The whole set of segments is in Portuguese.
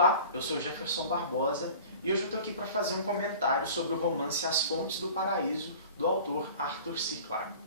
Olá, eu sou Jefferson Barbosa e hoje eu estou aqui para fazer um comentário sobre o romance As Fontes do Paraíso, do autor Arthur C. Clarke.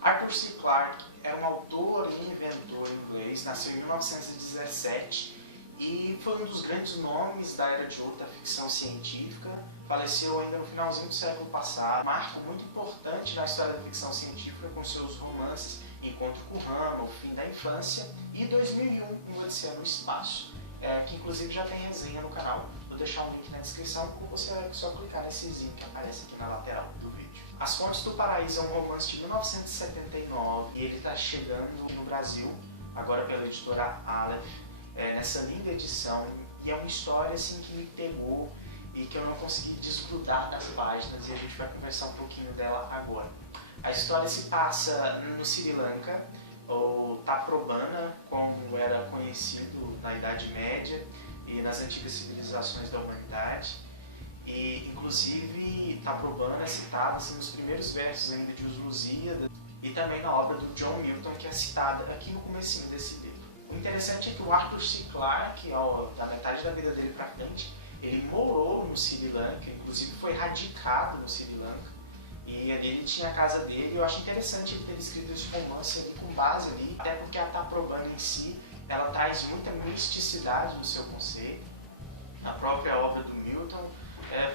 Arthur C. Clarke é um autor e inventor inglês, nasceu em 1917 e foi um dos grandes nomes da era de ouro da ficção científica. Faleceu ainda no finalzinho do século passado. Marco muito importante na história da ficção científica com seus romances Encontro com Rama, O Fim da Infância e 2001, Um Odisseia no Espaço, que inclusive já tem resenha no canal. Vou deixar um link na descrição ou você vai só clicar nesse zinho que aparece aqui na lateral do vídeo. As Fontes do Paraíso é um romance de 1979 e ele está chegando no Brasil, agora pela editora Aleph, nessa linda edição. E é uma história assim, que me pegou e que eu não consegui desgrudar das páginas, e a gente vai conversar um pouquinho dela agora. A história se passa no Sri Lanka, ou Taprobana, como era conhecido na Idade Média e nas antigas civilizações da humanidade. E, inclusive, Taprobana é citada assim, nos primeiros versos ainda de Os Lusíadas e também na obra do John Milton, que é citada aqui no comecinho desse livro. O interessante é que o Arthur C. Clarke, da metade da vida dele para frente, ele morou no Sri Lanka, inclusive foi radicado no Sri Lanka, e ele tinha a casa dele. Eu acho interessante ele ter escrito esse romance ali, com base ali, até porque a Taprobana em si, ela traz muita misticidade no seu conceito. A própria obra do Milton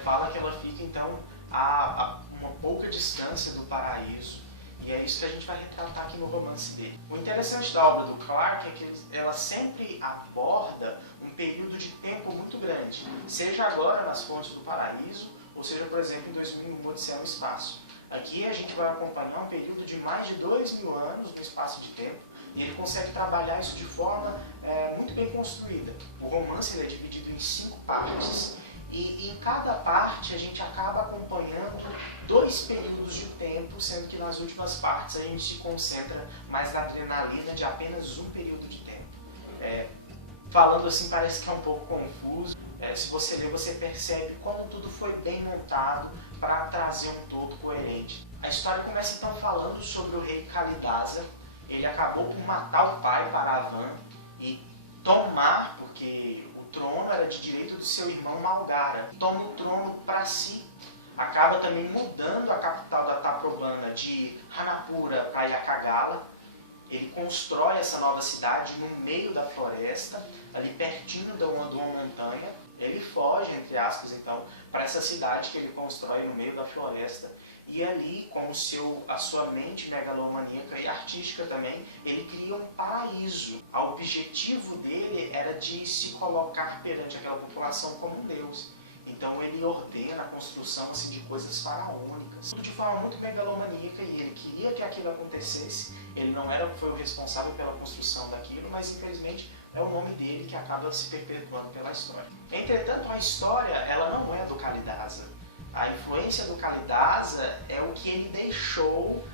fala que ela fica então a uma pouca distância do paraíso, e é isso que a gente vai retratar aqui no romance dele. O interessante da obra do Clarke é que ela sempre aborda um período de tempo muito grande, seja agora nas Fontes do Paraíso, ou seja, por exemplo, em 2001, Odisseia no Espaço. Aqui a gente vai acompanhar um período de mais de 2000 anos no espaço de tempo, e ele consegue trabalhar isso de forma muito bem construída. O romance ele é dividido em 5 partes, e em cada parte a gente acaba acompanhando 2 períodos de tempo, sendo que nas últimas partes a gente se concentra mais na adrenalina de apenas um período de tempo. Falando assim parece que é um pouco confuso. Se você ler, você percebe como tudo foi bem montado para trazer um todo coerente. A história começa então falando sobre o rei Kalidasa. Ele acabou por matar o pai, Paravan, e tomar, porque o trono era de direito do seu irmão Malgara. Toma o trono para si. Acaba também mudando a capital da Taprobana de Hanapura para Yakagala. Ele constrói essa nova cidade no meio da floresta, ali pertinho de uma montanha. Ele foge, entre aspas, então, para essa cidade que ele constrói no meio da floresta. E ali, com a sua mente megalomaníaca e artística também, ele cria um paraíso. O objetivo dele era de se colocar perante aquela população como um deus. Então ele ordena a construção assim, de coisas faraônicas, tudo de forma muito megalomaníaca, e ele queria que aquilo acontecesse. Ele não foi o responsável pela construção daquilo, mas infelizmente é o nome dele que acaba se perpetuando pela história. Entretanto, a história ela não é do Kalidasa. A influência do Kalidasa é o que ele deixou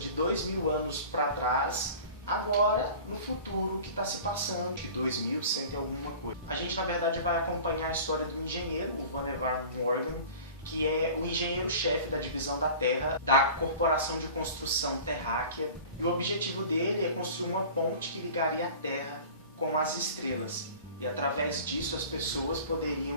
de 2000 anos para trás, agora no futuro que está se passando, de 2100 e alguma coisa. A gente na verdade vai acompanhar a história do engenheiro, o Vannevar Morgan, que é o engenheiro-chefe da divisão da Terra da Corporação de Construção Terráquea, e o objetivo dele é construir uma ponte que ligaria a Terra com as estrelas, e através disso as pessoas poderiam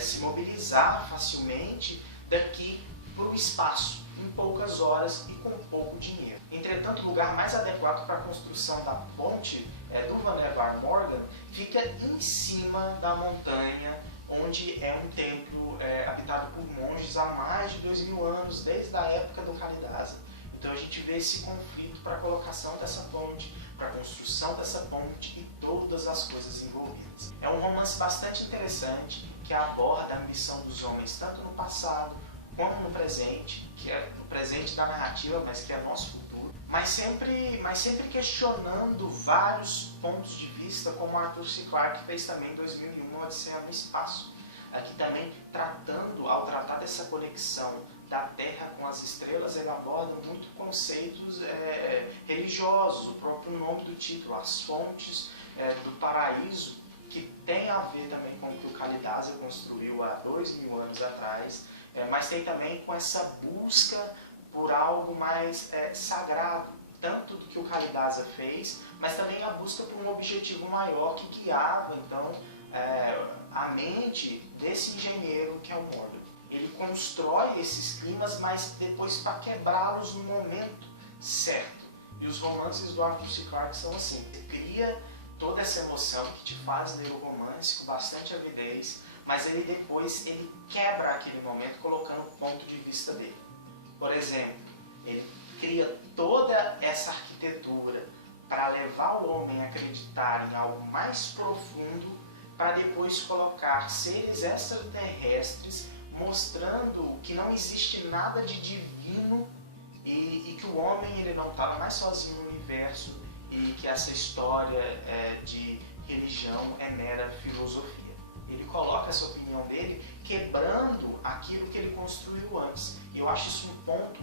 se mobilizar facilmente daqui para o espaço, em poucas horas e com pouco dinheiro. Entretanto, o lugar mais adequado para a construção da ponte do Vannevar Morgan fica em cima da montanha, onde é um templo habitado por monges há mais de 2000 anos, desde a época do Kalidasa. Então a gente vê esse conflito para a colocação dessa ponte, para a construção dessa ponte e todas as coisas envolvidas. É um romance bastante interessante que aborda a missão dos homens tanto no passado quanto no presente, que é o presente da narrativa, mas que é nosso futuro, mas sempre questionando vários pontos de vista, como Arthur C. Clarke fez também em 2001, Uma Odisseia no Espaço. Aqui também ao tratar dessa conexão da Terra com as estrelas, ele aborda muito conceitos religiosos. O próprio nome do título, As Fontes do Paraíso, que tem a ver também com o que o Kalidasa construiu há 2000 anos atrás, mas tem também com essa busca por algo mais sagrado, tanto do que o Kalidasa fez, mas também a busca por um objetivo maior que guiava, então, a mente desse engenheiro que é o Mordor. Ele constrói esses climas, mas depois para quebrá-los no momento certo. E os romances do Arthur C. Clarke são assim, cria toda essa emoção que te faz ler o romance com bastante avidez, mas ele depois quebra aquele momento colocando o ponto de vista dele. Por exemplo, ele cria toda essa arquitetura para levar o homem a acreditar em algo mais profundo, para depois colocar seres extraterrestres mostrando que não existe nada de divino e que o homem ele não estava mais sozinho no universo e que essa história de religião é mera filosofia. Ele coloca essa opinião dele quebrando aquilo que ele construiu antes. E eu acho isso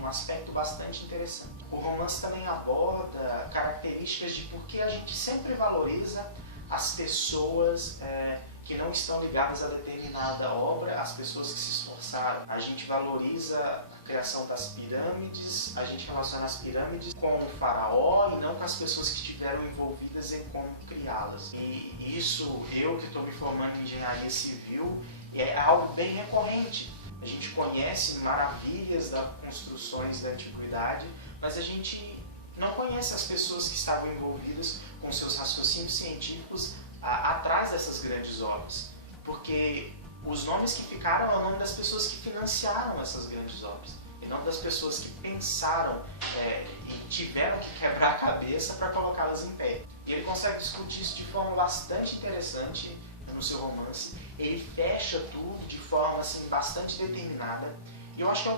um aspecto bastante interessante. O romance também aborda características de por que a gente sempre valoriza as pessoas que não estão ligadas a determinada obra, as pessoas que se esforçaram. A gente valoriza a criação das pirâmides, a gente relaciona as pirâmides com o faraó e não com as pessoas que estiveram envolvidas em como criá-las. E isso, eu que estou me formando em engenharia civil, é algo bem recorrente. A gente conhece maravilhas das construções da antiguidade, mas a gente não conhece as pessoas que estavam envolvidas com seus raciocínios científicos atrás dessas grandes obras. Porque os nomes que ficaram é o nome das pessoas que financiaram essas grandes obras, e não das pessoas que pensaram e tiveram que quebrar a cabeça para colocá-las em pé. E ele consegue discutir isso de forma bastante interessante no seu romance. Ele fecha tudo de forma assim, bastante determinada. E eu acho que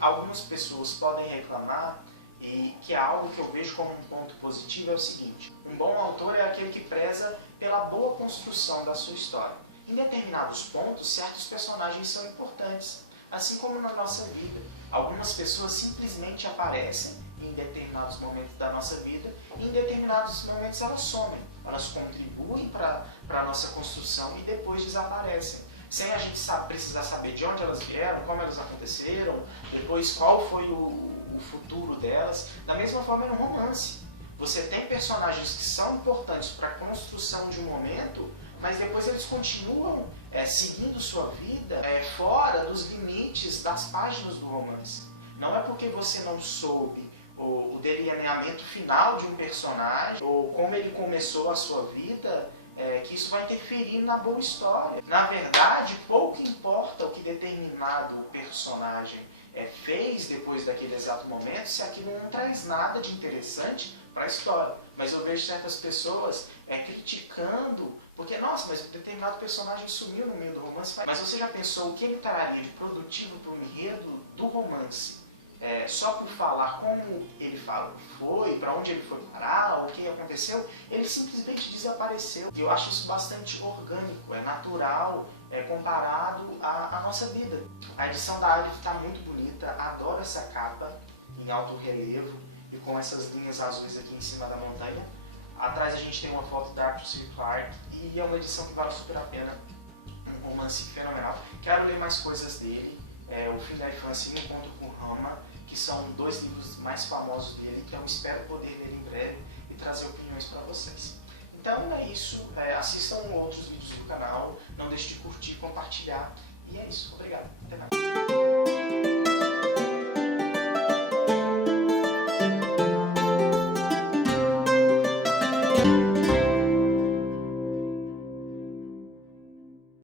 algumas pessoas podem reclamar, e que é algo que eu vejo como um ponto positivo, é o seguinte: um bom autor é aquele que preza pela boa construção da sua história. Em determinados pontos, certos personagens são importantes, assim como na nossa vida. Algumas pessoas simplesmente aparecem em determinados momentos da nossa vida, e em determinados momentos elas somem. Elas contribuem para a nossa construção e depois desaparecem. Sem a gente precisar saber de onde elas vieram, como elas aconteceram, depois qual foi o futuro delas. Da mesma forma no romance. Você tem personagens que são importantes para a construção de um momento, mas depois eles continuam seguindo sua vida fora dos limites das páginas do romance. Não é porque você não soube o delineamento final de um personagem ou como ele começou a sua vida, que isso vai interferir na boa história. Na verdade, pouco importa o que determinado personagem fez depois daquele exato momento, se aquilo não traz nada de interessante para a história. Mas eu vejo certas pessoas criticando, porque, nossa, mas determinado personagem sumiu no meio do romance. Mas você já pensou o que ele traria de produtivo para o enredo do romance? Só por falar como ele foi, para onde ele foi parar, o que aconteceu, ele simplesmente desapareceu. E eu acho isso bastante orgânico, natural, comparado à nossa vida. A edição da Aleph está muito bonita, adoro essa capa em alto relevo e com essas linhas azuis aqui em cima da montanha. Atrás a gente tem uma foto da Arthur C. Clarke e é uma edição que vale super a pena, um romance fenomenal. Quero ler mais coisas dele, O Fim da Infância e O Encontro com Rama, que são dois livros mais famosos dele, que eu espero poder ler em breve e trazer opiniões para vocês. Então é isso, assistam outros vídeos do canal, não deixe de curtir, compartilhar, e é isso, obrigado.